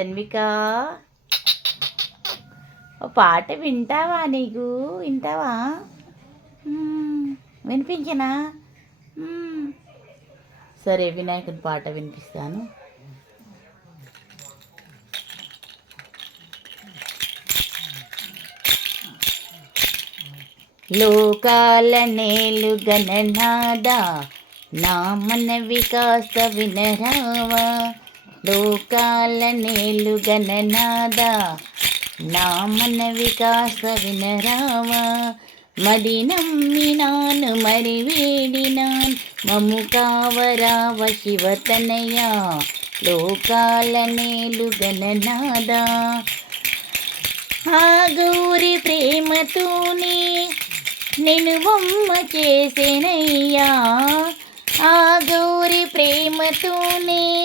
జన్మిక? ఓ పాట వింటావా నీకు? వింటావా? వినిపించనా? సరే వినాయకుని పాట వినిపిస్తాను. లోకాల నేలు గణనాద నా మన వికాస వినరావా? లోకాల నేలు నా మన వికాస వినరావా? మది నమ్మినాను మరి వేడినాన్ మము కావరావ శివతనయ? లోకాల నేలు గణనాదా ఆ గౌరి ప్రేమతోనే నేను బొమ్మ చేసేనయ్యా. ఆ గౌరి ప్రేమతోనే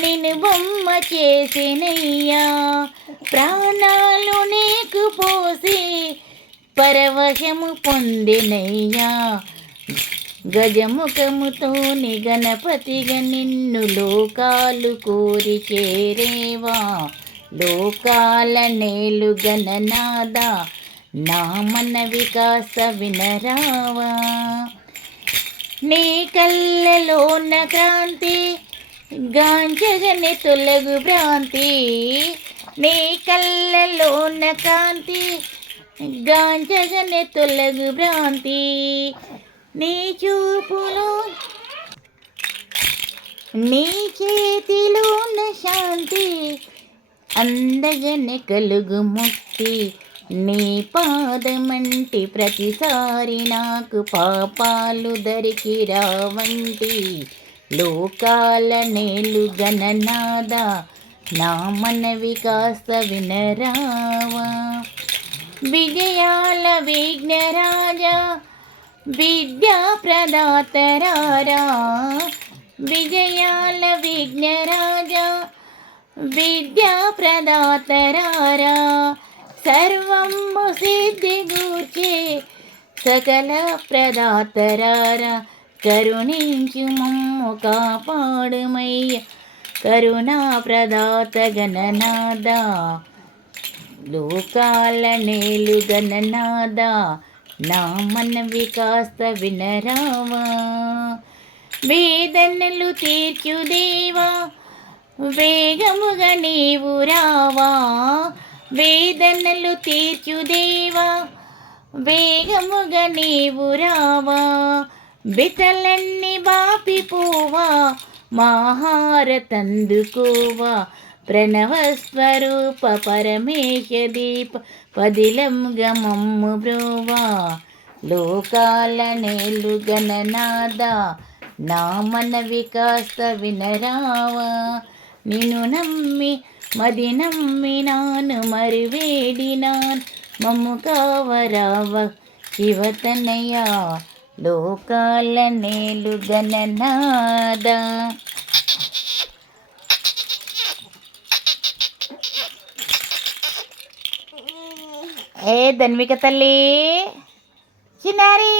నిన్ను బొమ్మ చేసినయ్యా. ప్రాణాలు నీకు పోసి పరవశము పొందినయ్యా. గజముఖముతో గణపతిగా నిన్ను లోకాలు కోరి చేరేవా. లోకాల నేలు గణనాద నా మన వికాస వినరావా. నీ కళ్ళలోన క్రాంతి గాంచగని తొలగు భ్రాంతి నీ కళ్ళలో ఉన్న కాంతి. గాంచగని తొలగు భ్రాంతి నీ చూపులో నీ చేతిలో ఉన్న శాంతి. అందగనే కలుగు ముక్తి నీ పాదమంటి ప్రతిసారి నాకు పాపాలు దరికి రావంటి. లోకాల నేలు గణనాద నా మనవి కాస్త వినరావా? విజయాల విఘ్నరాజా విద్యా ప్రదాతరారా? విజయాల విఘ్నరాజా విద్యా ప్రదాతరారా? సర్వము సిద్ధి గూర్చే సకల ప్రదాతరారా? కరుణించు మమ్ము కాపాడుమయ్య కరుణా ప్రదాత గణనాద లోకాల నేలు గణనాద నా మన వికాస వినరావా. వేదనలు తీర్చు దేవా వేగముగా నీవు రావా. వేదనలు తీర్చు దేవా వేగముగా నీవు రావా. బితలన్నీ బాపిపోవా మాహారతందుకోవా. ప్రణవస్వరూప పరమేశ దీప పదిలంగా మమ్ము బ్రోవా. లోకాల నేలు గణనాద నా మన వికాస వినరావా. నిన్ను నమ్మి మది నమ్మినాను మరి వేడినాన్ మమ్ము కావరావ శివతనయ లోకాల నేలు గణనాద ఏ ధన్విక తల్లి? చిన్నారి!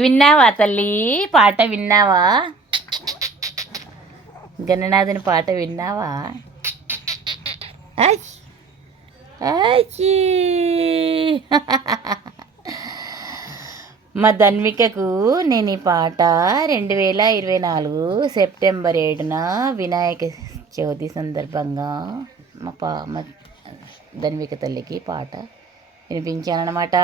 విన్నావా తల్లి? పాట విన్నావా? గణనాథుని పాట విన్నావా? ఆయ్. మా ధన్వికకు నేను ఈ పాట రెండు వేల ఇరవై నాలుగు సెప్టెంబర్ ఏడున వినాయక చవితి సందర్భంగా మా పా మా ధన్విక తల్లికి పాట వినిపించానమాట